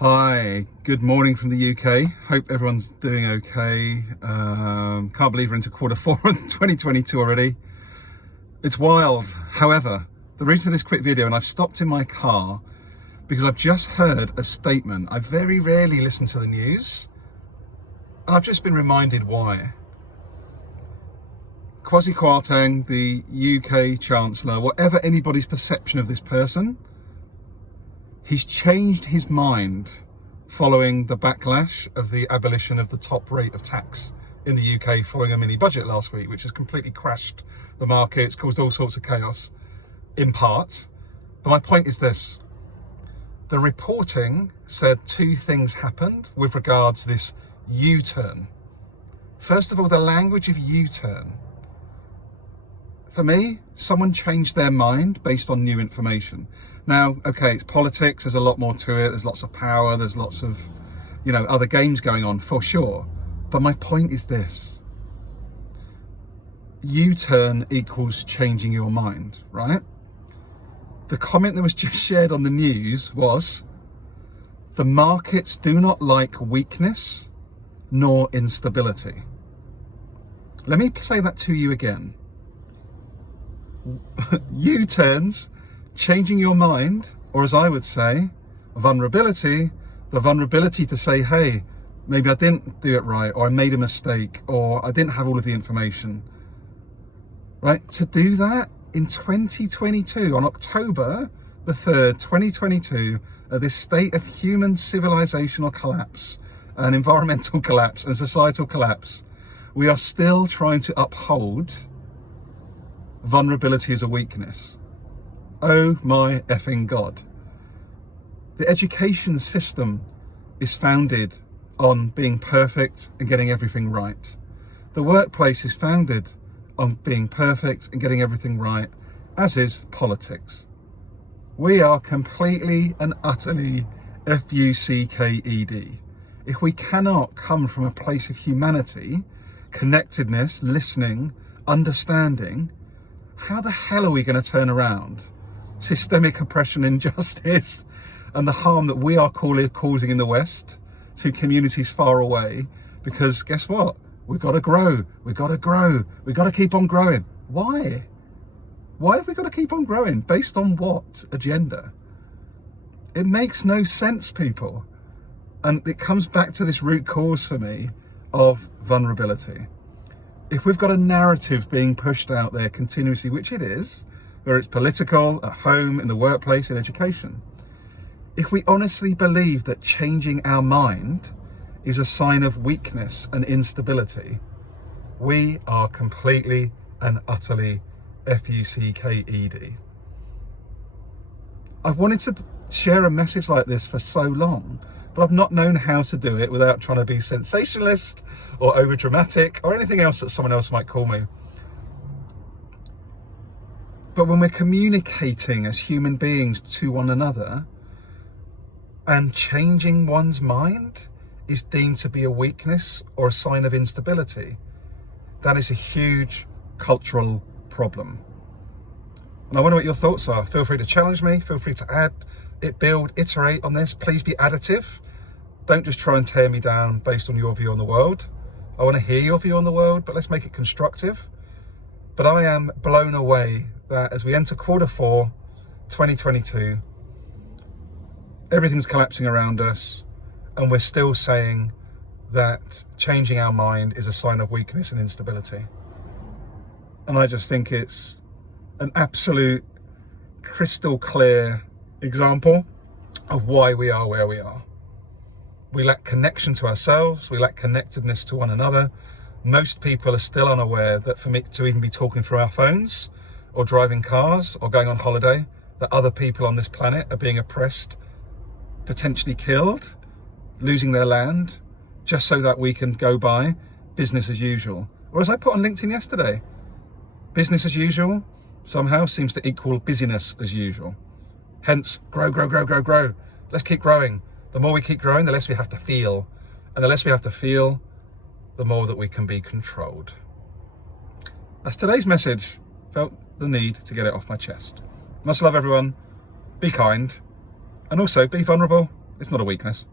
Hi, good morning from the UK. Hope everyone's doing okay. Can't believe we're into quarter four of 2022 already. It's wild. However, the reason for this quick video, and I've stopped in my car because I've just heard a statement. I very rarely listen to the news, and I've just been reminded why. Kwasi Kwarteng, the UK Chancellor, whatever anybody's perception of this person, he's changed his mind following the backlash of the abolition of the top rate of tax in the UK following a mini budget last week, which has completely crashed the markets, caused all sorts of chaos in part. But my point is this. The reporting said two things happened with regards to this U-turn. First of all, the language of U-turn. For me, someone changed their mind based on new information. Now, okay, it's politics, there's a lot more to it, there's lots of power, there's lots of, other games going on, for sure. But my point is this. U-turn equals changing your mind, right? The comment that was just shared on the news was, the markets do not like weakness nor instability. Let me say that to you again. U-turns, changing your mind, or as I would say, vulnerability, the vulnerability to say, hey, maybe I didn't do it right, or I made a mistake, or I didn't have all of the information, right? To do that in 2022, on October the 3rd, 2022, at this state of human civilizational collapse, and environmental collapse, and societal collapse, we are still trying to uphold vulnerability as a weakness. Oh my effing God. The education system is founded on being perfect and getting everything right. The workplace is founded on being perfect and getting everything right, as is politics. We are completely and utterly fucked. If we cannot come from a place of humanity, connectedness, listening, understanding, how the hell are we going to turn around systemic oppression, injustice, and the harm that we are causing in the West to communities far away? Because guess what? We've got to grow. We've got to grow. We've got to keep on growing. Why? Why have we got to keep on growing? Based on what agenda? It makes no sense, people. And it comes back to this root cause for me of vulnerability. If we've got a narrative being pushed out there continuously, which it is, where it's political, at home, in the workplace, in education, if we honestly believe that changing our mind is a sign of weakness and instability, we are completely and utterly fucked. I've wanted to share a message like this for so long, but I've not known how to do it without trying to be sensationalist or over dramatic or anything else that someone else might call me. But when we're communicating as human beings to one another, and changing one's mind is deemed to be a weakness or a sign of instability, that is a huge cultural problem. And I wonder what your thoughts are. Feel free to challenge me, feel free to add, build, iterate on this. Please be additive. Don't just try and tear me down based on your view on the world. I want to hear your view on the world, but let's make it constructive. But I am blown away that as we enter quarter four, 2022, everything's collapsing around us, and we're still saying that changing our mind is a sign of weakness and instability. And I just think it's an absolute crystal clear example of why we are where we are. We lack connection to ourselves, we lack connectedness to one another. Most people are still unaware that for me to even be talking through our phones or driving cars or going on holiday, that other people on this planet are being oppressed, potentially killed, losing their land, just so that we can go by business as usual. Or as I put on LinkedIn yesterday, business as usual somehow seems to equal busyness as usual. Hence, grow, grow, grow, grow, grow. Let's keep growing. The more we keep growing, the less we have to feel. And the less we have to feel, the more that we can be controlled. That's today's message. Felt the need to get it off my chest. Much love, everyone. Be kind. And also be vulnerable It's not a weakness.